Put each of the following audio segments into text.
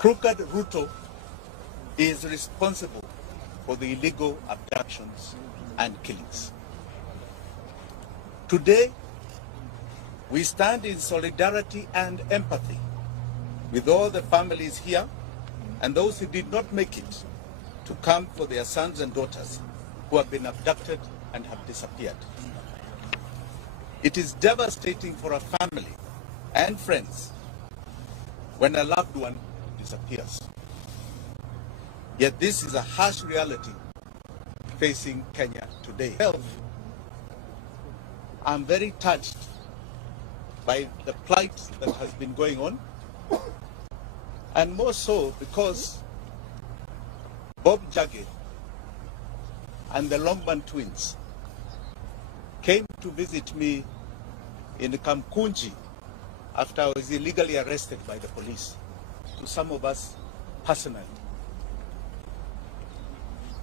Crooked Ruto is responsible for the illegal abductions and killings. Today, we stand in solidarity and empathy with all the families here and those who did not make it to come for their sons and daughters who have been abducted and have disappeared. It is devastating for a family and friends when a loved one disappears. Yet this is a harsh reality facing Kenya today. I'm very touched by the plight that has been going on, and more so because Bob Jage and the Longman twins came to visit me in Kamkunji after I was illegally arrested by the police, to some of us personally.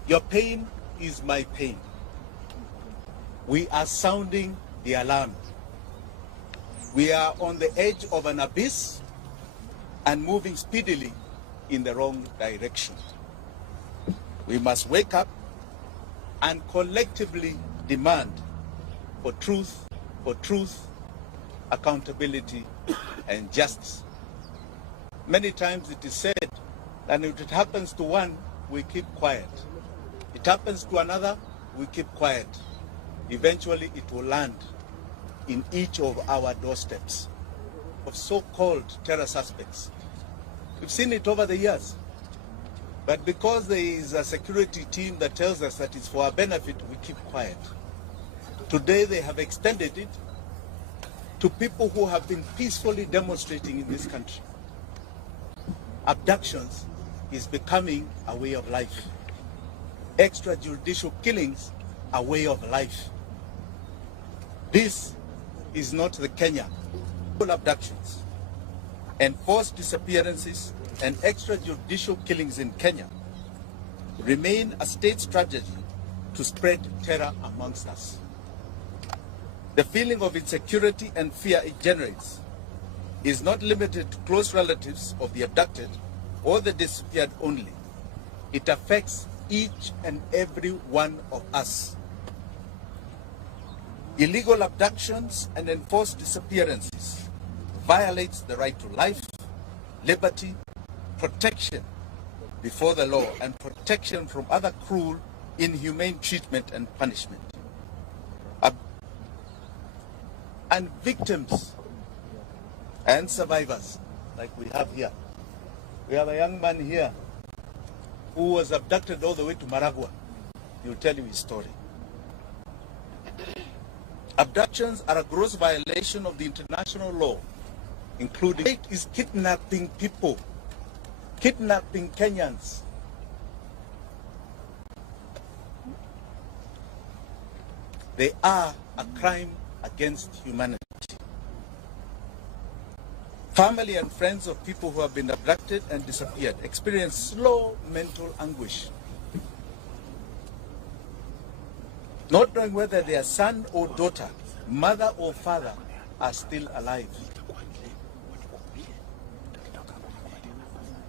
Your pain is my pain. We are sounding the alarm. We are on the edge of an abyss and moving speedily in the wrong direction. We must wake up and collectively demand for truth, accountability, and justice. Many times it is said that if it happens to one, we keep quiet. It happens to another, we keep quiet. Eventually it will land in each of our doorsteps of so-called terror suspects. We've seen it over the years. But because there is a security team that tells us that it's for our benefit, we keep quiet. Today they have extended it to people who have been peacefully demonstrating in this country. Abductions is becoming a way of life. Extrajudicial killings, a way of life. This is not the Kenya. Abductions, enforced disappearances, and extrajudicial killings in Kenya remain a state strategy to spread terror amongst us. The feeling of insecurity and fear it generates is not limited to close relatives of the abducted or the disappeared only. It affects each and every one of us. Illegal abductions and enforced disappearances violates the right to life, liberty, protection before the law, and protection from other cruel, inhumane treatment and punishment. And victims and survivors, like we have here. We have a young man here who was abducted all the way to Maragua. He'll tell you his story. Abductions are a gross violation of the international law, including it is kidnapping people, kidnapping Kenyans. They are a crime against humanity. Family and friends of people who have been abducted and disappeared experience slow mental anguish, not knowing whether their son or daughter, mother or father are still alive,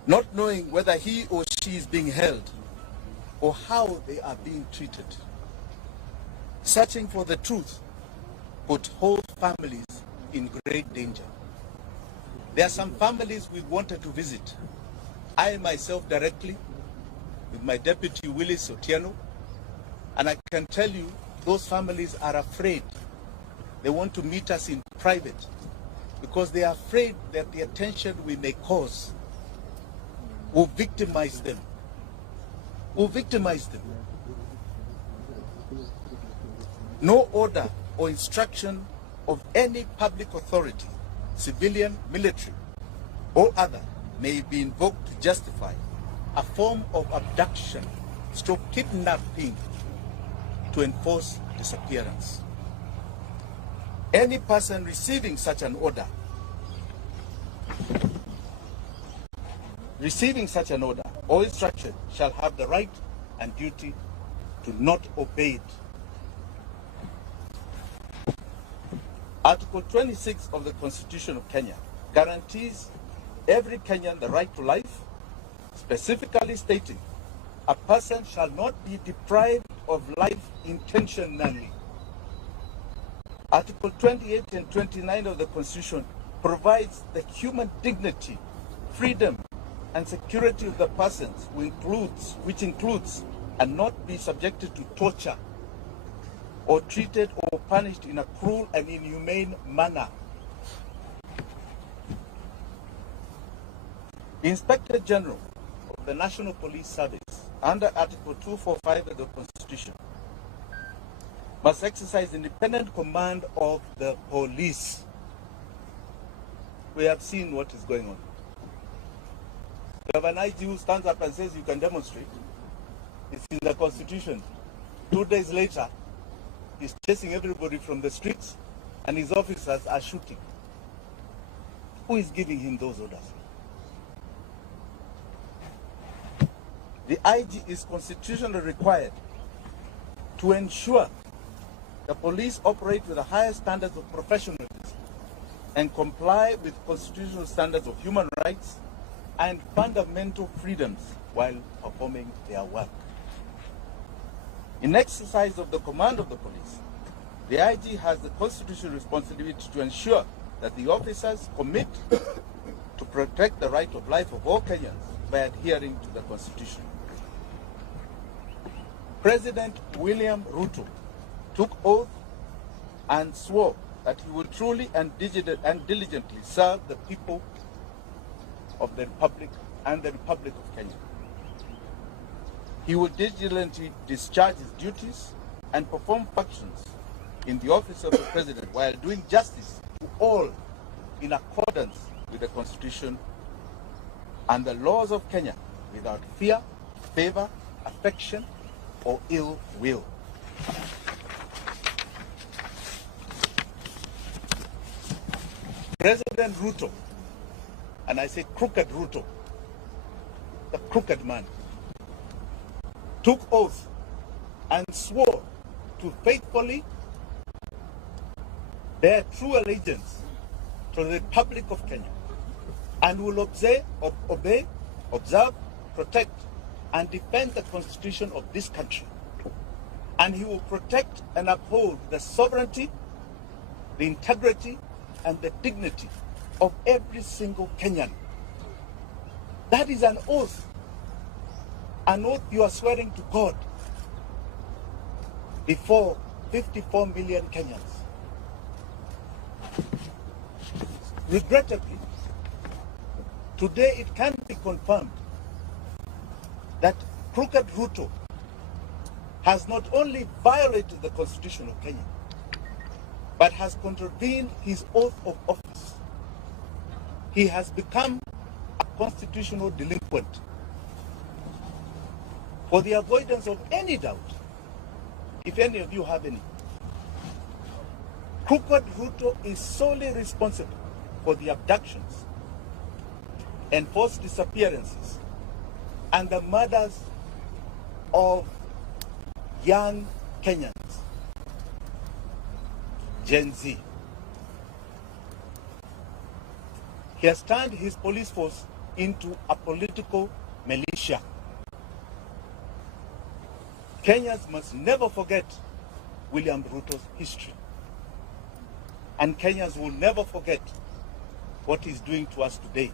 not knowing whether he or she is being held or how they are being treated. Searching for the truth put whole families in great danger. There are some families we wanted to visit. I myself directly, with my deputy Willis Otieno, and I can tell you those families are afraid. They want to meet us in private because they are afraid that the attention we may cause will victimize them. No order or instruction of any public authority, civilian, military, or other, may be invoked to justify a form of abduction, stroke kidnapping, to enforce disappearance. Any person receiving such an order, or instruction shall have the right and duty to not obey it. Article 26 of the Constitution of Kenya guarantees every Kenyan the right to life, specifically stating a person shall not be deprived of life intentionally. Article 28 and 29 of the Constitution provides the human dignity, freedom, and security of the persons, which includes and not be subjected to torture or treated or punished in a cruel and inhumane manner. The Inspector General of the National Police Service, under Article 245 of the Constitution, must exercise independent command of the police. We have seen what is going on. You have an IG who stands up and says you can demonstrate. It's in the Constitution. 2 days later, he's chasing everybody from the streets and his officers are shooting. Who is giving him those orders? The IG is constitutionally required to ensure the police operate with the highest standards of professionalism and comply with constitutional standards of human rights and fundamental freedoms while performing their work. In exercise of the command of the police, the IG has the constitutional responsibility to ensure that the officers commit to protect the right of life of all Kenyans by adhering to the Constitution. President William Ruto took oath and swore that he would truly and diligently serve the people of the Republic and the Republic of Kenya. He would diligently discharge his duties and perform functions in the office of the President while doing justice to all in accordance with the Constitution and the laws of Kenya without fear, favor, affection, or ill will. President Ruto, and I say crooked Ruto, the crooked man, took oath and swore to faithfully bear true allegiance to the Republic of Kenya and will obey, observe, protect, and defend the Constitution of this country. And he will protect and uphold the sovereignty, the integrity, and the dignity of every single Kenyan. That is an oath you are swearing to God before 54 million Kenyans. Regrettably, today it can be confirmed that crooked Ruto has not only violated the Constitution of Kenya, but has contravened his oath of office. He has become a constitutional delinquent. For the avoidance of any doubt, if any of you have any, crooked Ruto is solely responsible for the abductions, enforced disappearances, and the murders of young Kenyans, Gen Z. He has turned his police force into a political militia. Kenyans must never forget William Ruto's history. And Kenyans will never forget what he's doing to us today.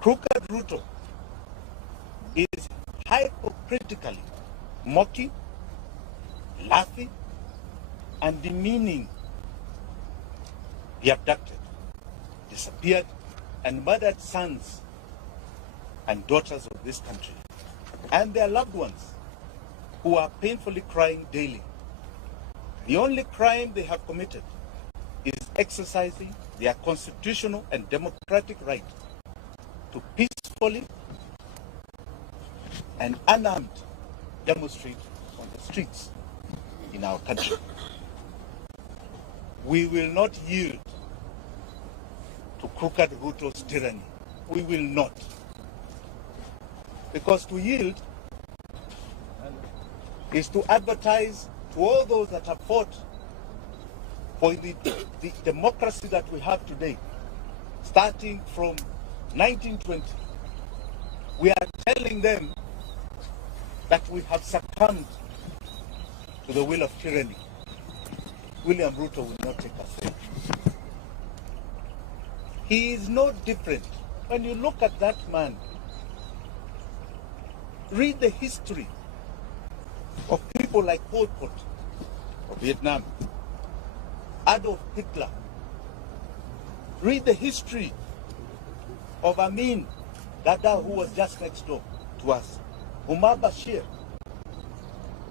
Crooked Ruto is hypocritically mocking, laughing, and demeaning the abducted, disappeared, and murdered sons and daughters of this country, and their loved ones who are painfully crying daily. The only crime they have committed is exercising their constitutional and democratic right to peacefully and unarmed demonstrate on the streets in our country. We will not yield to crooked Ruto's tyranny. We will not. Because to yield is to advertise to all those that have fought for the democracy that we have today, starting from 1920, we are telling them that we have succumbed to the will of tyranny. William Ruto will not take us there. He is no different. When you look at that man, read the history of people like Pol Pot of Vietnam, Adolf Hitler. Read the history of Amin Dada, who was just next door to us, Umar Bashir,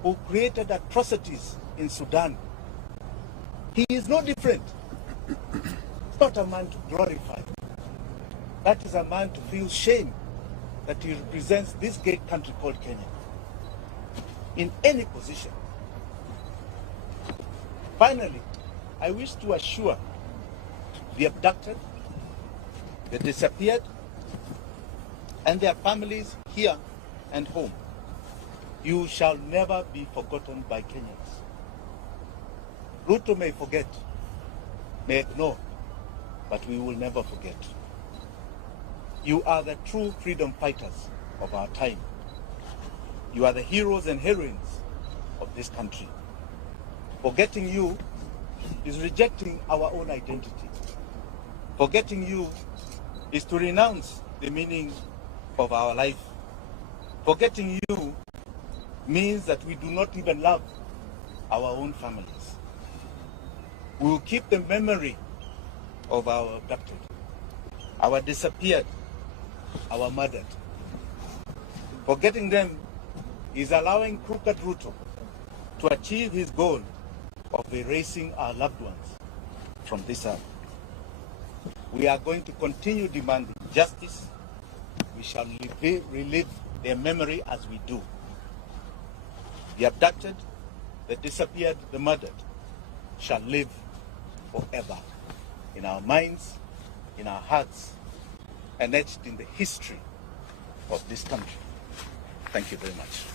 who created atrocities in Sudan. He is no different. It's not a man to glorify. That is a man to feel shame that he represents this great country called Kenya in any position. Finally, I wish to assure the abducted, the disappeared, and their families here and home, you shall never be forgotten by Kenyans. Ruto may forget, may ignore, but we will never forget. You are the true freedom fighters of our time. You are the heroes and heroines of this country. Forgetting you is rejecting our own identity. Forgetting you is to renounce the meaning of our life. Forgetting you means that we do not even love our own families. We will keep the memory of our abducted, our disappeared, our murdered. Forgetting them is allowing crooked Ruto to achieve his goal of erasing our loved ones from this earth. We are going to continue demanding justice. We shall relive their memory as we do. The abducted, the disappeared, the murdered shall live forever in our minds, in our hearts, and etched in the history of this country. Thank you very much.